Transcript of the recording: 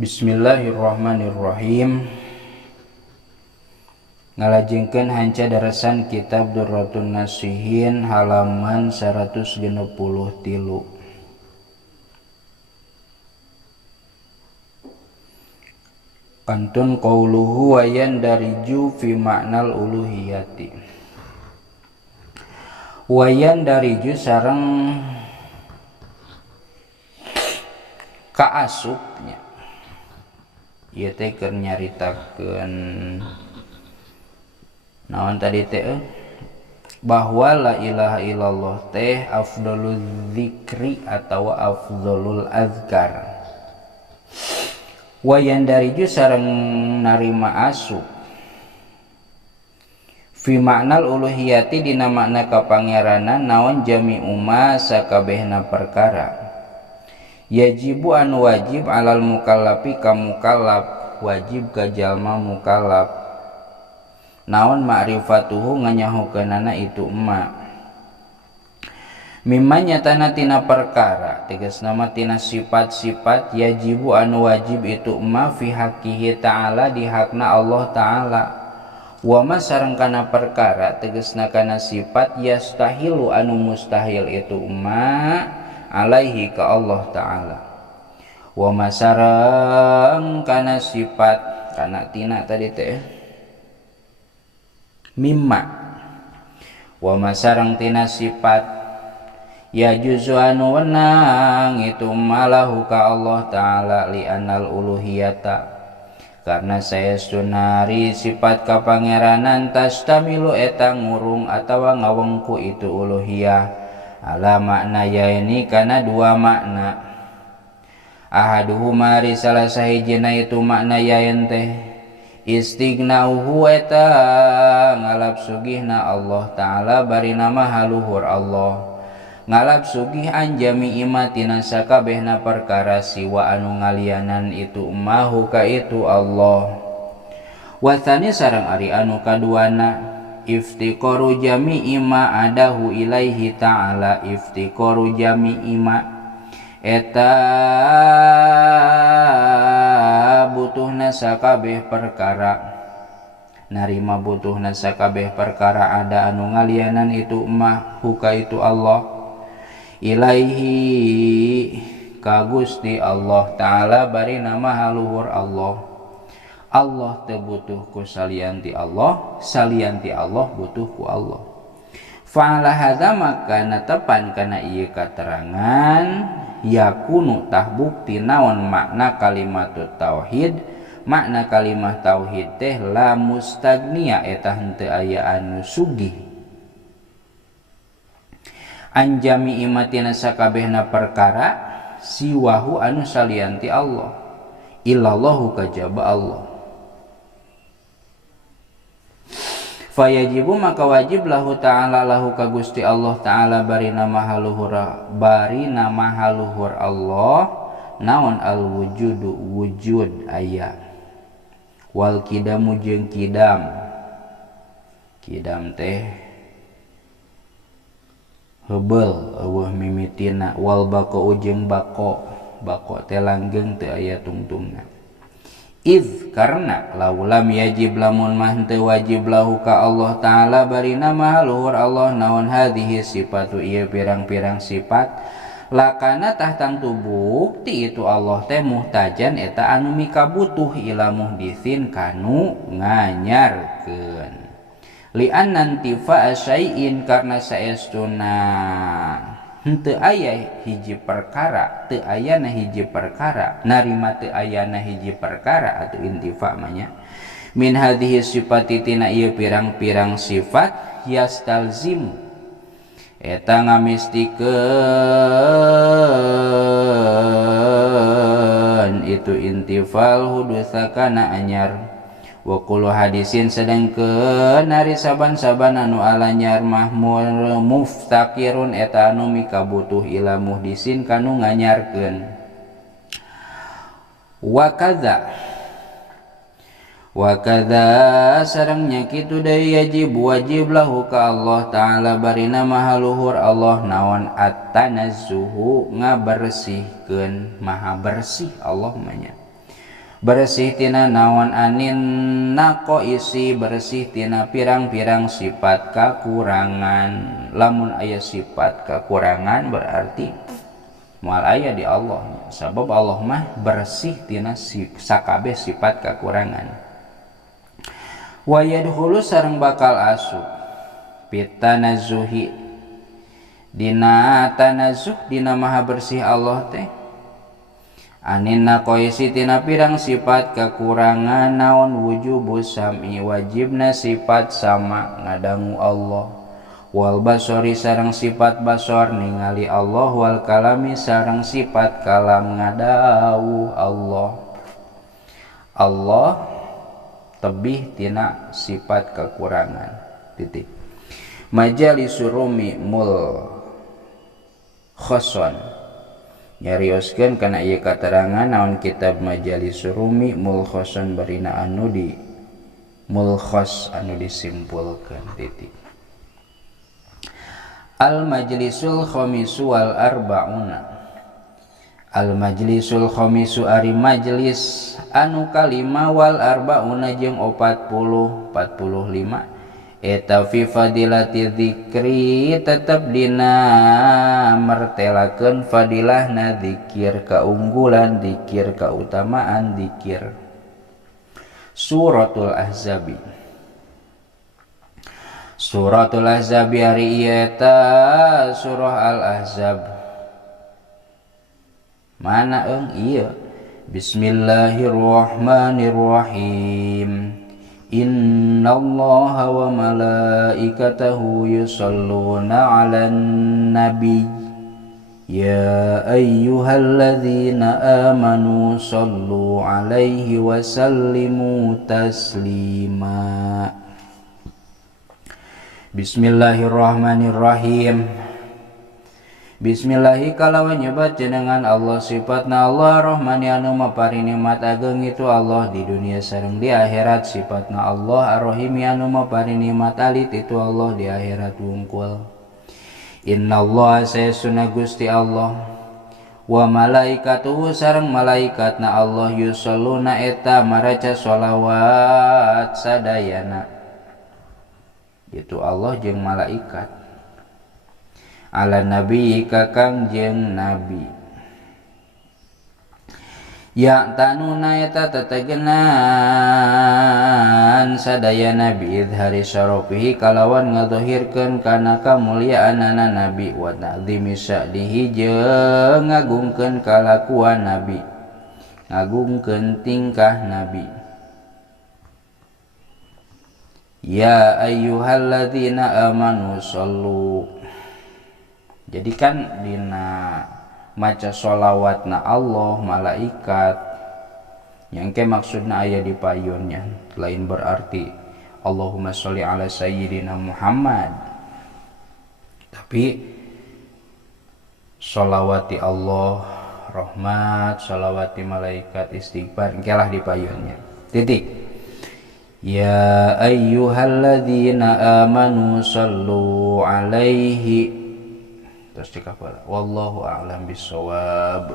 Bismillahirrahmanirrahim. Ngalajengkeun hanca darasan kitab Durratun Nasihin halaman 163. Kantun qauluhu wa yandariju fi ma'nal uluhiyati. Wa yandariju sareng kaasupnya. Ieu teh keur nyaritakeun naon tadi teh bahwa la ilaha illallah teh afdalul dzikri atau afdalul azkar. Wa yandariju sareng narima asup fi ma'nal uluhiyati dina makna kapangeranan naon jami'u ma sakabehna perkara. Yajibu anu wajib alal mukallafi ka mukallaf, wajib ka jalma mukallaf. Naon ma'rifatuhu nganyahokeunana itu emma. Mimma nyatana tina perkara, tegasna mah tina sifat-sifat yajibu anu wajib itu emma fi haqqihi ta'ala di hakna Allah ta'ala. Wa ma sareng kana perkara tegasna kana sifat yastahilu anu mustahil itu emma alaihi ka Allah ta'ala. Wa masarang kana sifat kana tina tadi teh mimma wa masarang tina sifat ya juzu anu wenang itu malahu ka Allah ta'ala li anal uluhiyata karena saya sunari sifat kapangeranan tastamilu eta ngurung atawa ngawengku itu uluhiyah ala makna ya ini kana dua makna. Ahaduhuma ri salah sahijina itu makna ya teh istighnauhu eta ngalap sugihna Allah ta'ala bari nama haluhur Allah ngalap sugih anjami imatina sakabehna perkara siwa anu ngalianan itu mahu ka itu Allah. Wathani sareng ari anu kaduana iftiqaru jami'i ma adahu ilaihi ta'ala. Iftiqaru jami'i ma eta butuhna sakabeh perkara, narima butuhna sakabeh perkara ada anu ngalianan itu mah huka itu Allah ilaihi ka Gusti Allah ta'ala bari nama haluhur Allah. Allah teu butuh ku salianti Allah, salianti Allah butuh ku Allah. Fa'ala hadza maka natepan kana ieu katerangan yakunu tah bukti naon makna kalimatut tauhid. Makna kalimah tauhid teh la mustagniya eta henteu aya anu sugih anjami imatina sakabehna perkara siwahu anu salianti Allah illallahu kajaba Allah. Fayajibu maka wajib lahu ta'ala lahu ka Gusti Allah ta'ala bari nama haluhur Allah naon al wujudu wujud aya wal kidamu jeung kidam teh heubeul eueuh mimitina wal baqo jeung bako teh langgeng teu aya tungtungna. Iz karena laulam yajib lamun mah teu wajib lahu ka Allah ta'ala bari nama haluhur Allah naon hadhihi sifatu ieu pirang-pirang sifat lakana tah tangtu bukti itu Allah teh muhtajan eta anu mika butuh ila muhditsin kanu nganyarkeun li annantifa syai'in karna saestuna henteu aya hiji perkara teu ayana hiji perkara narima teu ayana hiji perkara atuh intifa mah nya min hadhihi sifati tina ieu pirang-pirang sifat yastalzim eta ngamistikeun itu intifal hudusakana anyar wa kullu hadisin sedengkeun ari saban-saban anu alanyar mahmul muftaqirun eta anu mika butuh ila muhdisin kanu nganyarkeun. Wa kadza sarengnya kitu deui yajib wajib lahu ka Allah ta'ala bari nama haluhur Allah naon at-tanazzuhu ngabersihkeun maha bersih Allah mah nya bersih tina naon anin nako isi bersih tina pirang-pirang sifat kakurangan. Lamun aya sifat kakurangan berarti moal aya di Allah, sabab Allah mah bersih tina sakabeh sifat kakurangan. Wa yadkhulu sareng bakal asup pitanazuhi dina tanazuh dina maha bersih Allah teh anin naqaisi tina pirang sifat kakurangan naon wujubus sami wajibna sifat sama ngadangu Allah, wal basori sareng sifat basor ningali Allah, wal kalami sareng sifat kalam ngadawuh Allah. Allah tebih tina sifat kekurangan. Titik. Majalisul rumi mul khoson nyarioskeun kana ieu katerangan naon kitab Majalisul rumi mul khoson barina anu di mulkhos anu disimpulkeun. Titik. Al majlisul khamisu wal arbauna. Al majlisul khamisu ari majlis anu kalima wal arbauna jeung 45 eta fi fadilati dzikri tetep dina martelakeun fadilahna dzikir, kaunggulan dzikir, kautamaan dzikir. Suratul Ahzabi. Suratul Ahzabi ari ieu eta surah Al-Ahzab. Mana iya. Bismillahirrahmanirrahim. Innallaha wa malaikatahu yusholluna 'alan nabi. Ya ayyuhalladzina amanu shallu 'alaihi wa sallimu taslima. Bismillahirrahmanirrahim. Bismillahi kalawan nyebat jenengan Allah, sifatna Allah Rahmani anu mapari nikmat ageng itu Allah di dunia sareng di akhirat. Sifatna Allah Ar-Rahimi anu mapari nikmat alit itu Allah di akhirat wungkul. Innallaha sayyiduna Gusti Allah wa malaikatuhu sareng malaikatna Allah yusholluna eta maraca sholawat sadayana itu Allah jeung malaikat ala nabi kakang jeung nabi. Ya tanuna eta tetegenan sadaya nabi idhari syarafihi kalawan ngadohirkeun kana kamuliaanana nabi wa ta'zimi sya'dihi jeung ngagungkeun kalakuan nabi, ngagungkeun tingkah nabi. Ya ayyuhalladzina amanu shallu. Jadi kan dina maca sholawatna Allah malaikat yang ke maksudna aya di payunnya, lain berarti Allahumma sholli ala sayyidina Muhammad, tapi sholawati Allah rahmat, sholawati malaikat istighfar kelah di payunnya. Titik. Ya ayyuhalladzina amanu shallu alaihi. Terus dikafal. Wallahu a'lam bishawab.